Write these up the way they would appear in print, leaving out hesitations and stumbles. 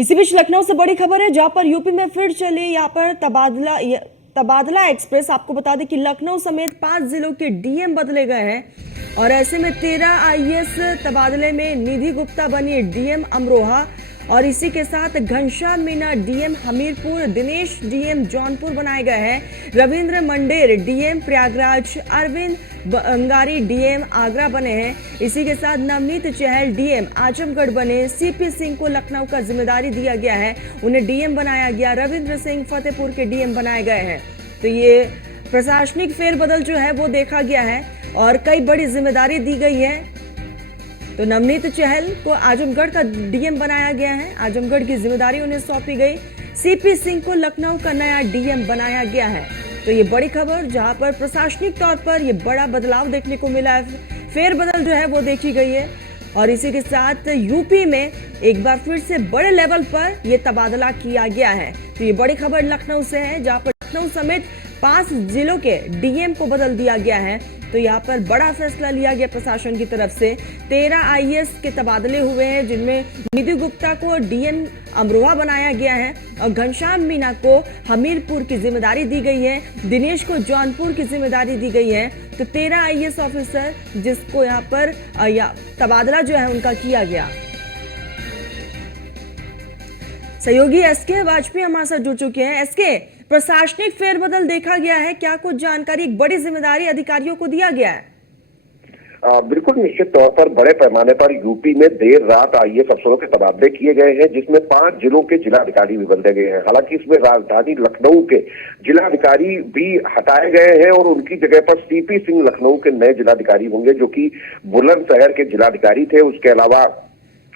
इसी बीच लखनऊ से बड़ी खबर है, जहां पर यूपी में फिर चली यहाँ पर तबादला एक्सप्रेस। आपको बता दें कि लखनऊ समेत 5 जिलों के डीएम बदले गए हैं और ऐसे में 13 आईएएस तबादले में निधि गुप्ता बनी डीएम अमरोहा और इसी के साथ घनश्याम मीना डीएम हमीरपुर, दिनेश डीएम जौनपुर बनाए गए हैं। रविंद्र मंडेर डीएम प्रयागराज, अरविंद बंगारी डीएम आगरा बने हैं। इसी के साथ नवनीत चहल डीएम आजमगढ़ बने। सीपी सिंह को लखनऊ का जिम्मेदारी दिया गया है, उन्हें डीएम बनाया गया। रविंद्र सिंह फतेहपुर के डीएम बनाए गए हैं। तो ये प्रशासनिक फेरबदल जो है वो देखा गया है और कई बड़ी जिम्मेदारी दी गई है। तो नवनीत चहल को आजमगढ़ का डीएम बनाया गया है, आजमगढ़ की जिम्मेदारी उन्हें सौंपी गई। सीपी सिंह को लखनऊ का नया डीएम बनाया गया है। तो ये बड़ी खबर, जहां पर प्रशासनिक तौर पर ये बड़ा बदलाव देखने को मिला है, फेरबदल जो है वो देखी गई है। और इसी के साथ यूपी में एक बार फिर से बड़े लेवल पर यह तबादला किया गया है। तो ये बड़ी खबर लखनऊ से है, जहां पर लखनऊ समेत 5 जिलों के डीएम को बदल दिया गया है। तो यहाँ पर बड़ा फैसला लिया गया प्रशासन की तरफ से। 13 आईएएस के तबादले हुए हैं, जिनमें निधि गुप्ता को डीएम अमरोहा बनाया गया है और घनश्याम मीना को हमीरपुर की जिम्मेदारी दी गई है, दिनेश को जौनपुर की जिम्मेदारी दी गई है। तो 13 आईएएस ऑफिसर जिसको यहाँ पर तबादला जो है उनका किया गया। सहयोगी एसके वाजपेयी हमारे साथ जुड़ चुके हैं। एसके, प्रशासनिक फेरबदल देखा गया है, क्या कुछ जानकारी, एक बड़ी जिम्मेदारी अधिकारियों को दिया गया है? बिल्कुल निश्चित तौर पर बड़े पैमाने पर यूपी में देर रात आईएएस अफसरों के तबादले किए गए हैं, जिसमें 5 जिलों के जिलाधिकारी भी बदले गए हैं। हालांकि इसमें राजधानी लखनऊ के जिलाधिकारी भी हटाए गए हैं और उनकी जगह पर सीपी सिंह लखनऊ के नए जिलाधिकारी होंगे, जो कि बुलंदशहर के जिलाधिकारी थे। उसके अलावा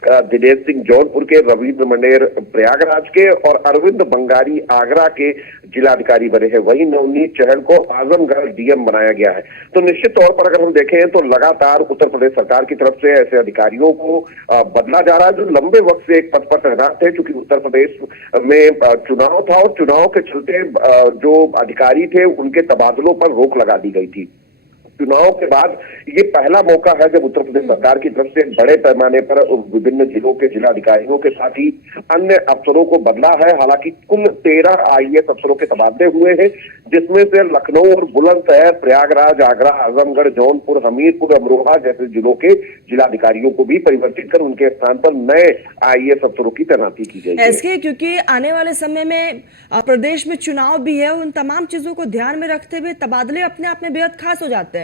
दिनेश सिंह जौनपुर के, रविंद्र मंडेर प्रयागराज के और अरविंद बंगारी आगरा के जिलाधिकारी बने हैं। वहीं नवनीत चहल को आजमगढ़ डीएम बनाया गया है। तो निश्चित तौर पर अगर हम देखें तो लगातार उत्तर प्रदेश सरकार की तरफ से ऐसे अधिकारियों को बदला जा रहा है जो लंबे वक्त से एक पद पर तैनात थे, क्योंकि उत्तर प्रदेश में चुनाव था और चुनाव के चलते जो अधिकारी थे उनके तबादलों पर रोक लगा दी गई थी। चुनाव के बाद ये पहला मौका है जब उत्तर प्रदेश सरकार की तरफ से बड़े पैमाने पर विभिन्न जिलों के जिलाधिकारियों के साथ ही अन्य अफसरों को बदला है। हालांकि कुल 13 आईएएस अफसरों के तबादले हुए हैं, जिसमें से लखनऊ और बुलंदशहर, प्रयागराज, आगरा, आजमगढ़, जौनपुर, हमीरपुर, अमरोहा जैसे जिलों के जिलाधिकारियों को भी परिवर्तित कर उनके स्थान पर नए आईएएस अफसरों की तैनाती की गई है। ऐसे क्योंकि आने वाले समय में प्रदेश में चुनाव भी है, उन तमाम चीजों को ध्यान में रखते हुए तबादले अपने आप में बेहद खास हो जाते हैं।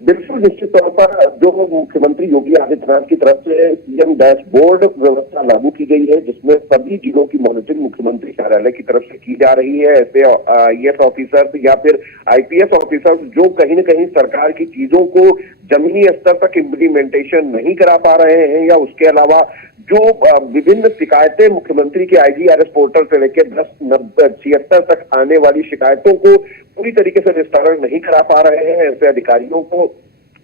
बिल्कुल निश्चित तौर पर जो मुख्यमंत्री योगी आदित्यनाथ की तरफ से सीएम डैशबोर्ड व्यवस्था लागू की गई है, जिसमें सभी जिलों की मॉनिटरिंग मुख्यमंत्री कार्यालय की तरफ से की जा रही है। ऐसे आईएएस ऑफिसर्स या फिर आईपीएस ऑफिसर्स जो कहीं न कहीं सरकार की चीजों को जमीनी स्तर तक इम्प्लीमेंटेशन नहीं करा पा रहे हैं, या उसके अलावा जो विभिन्न शिकायतें मुख्यमंत्री के आईजीआरएस पोर्टल से लेकर 10-76 तक आने वाली शिकायतों को पूरी तरीके से निस्तारण नहीं करा पा रहे हैं, ऐसे अधिकारियों को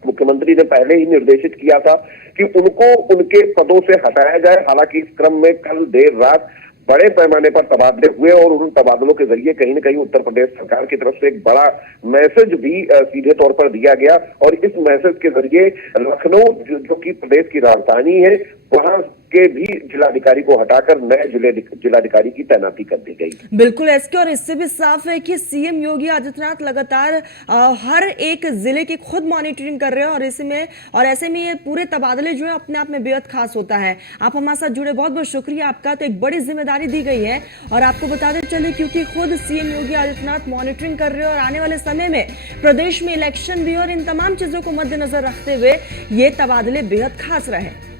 मुख्यमंत्री ने पहले ही निर्देशित किया था कि उनको उनके पदों से हटाया जाए। हालांकि इस क्रम में कल देर रात बड़े पैमाने पर तबादले हुए और उन तबादलों के जरिए कहीं न कहीं उत्तर प्रदेश सरकार की तरफ से एक बड़ा मैसेज भी सीधे तौर पर दिया गया। और इस मैसेज के जरिए लखनऊ जो कि प्रदेश की राजधानी है, वहां के भी जिलाधिकारी को हटाकर नए जिलाधिकारी की तैनाती कर दी गई। बिल्कुल एसके, और इससे भी साफ है कि सीएम योगी आदित्यनाथ लगातार हर एक जिले की खुद मॉनिटरिंग कर रहे हैं और ऐसे में ये पूरे तबादले जो है अपने आप में बेहद खास होता है। आप हमारे साथ जुड़े, बहुत बहुत शुक्रिया आपका। तो एक बड़ी जिम्मेदारी दी गई है और आपको बताते चले क्योंकि खुद सीएम योगी आदित्यनाथ मॉनिटरिंग कर रहे हैं और आने वाले समय में प्रदेश में इलेक्शन भी और इन तमाम चीजों को मद्देनजर रखते हुए ये तबादले बेहद खास रहे।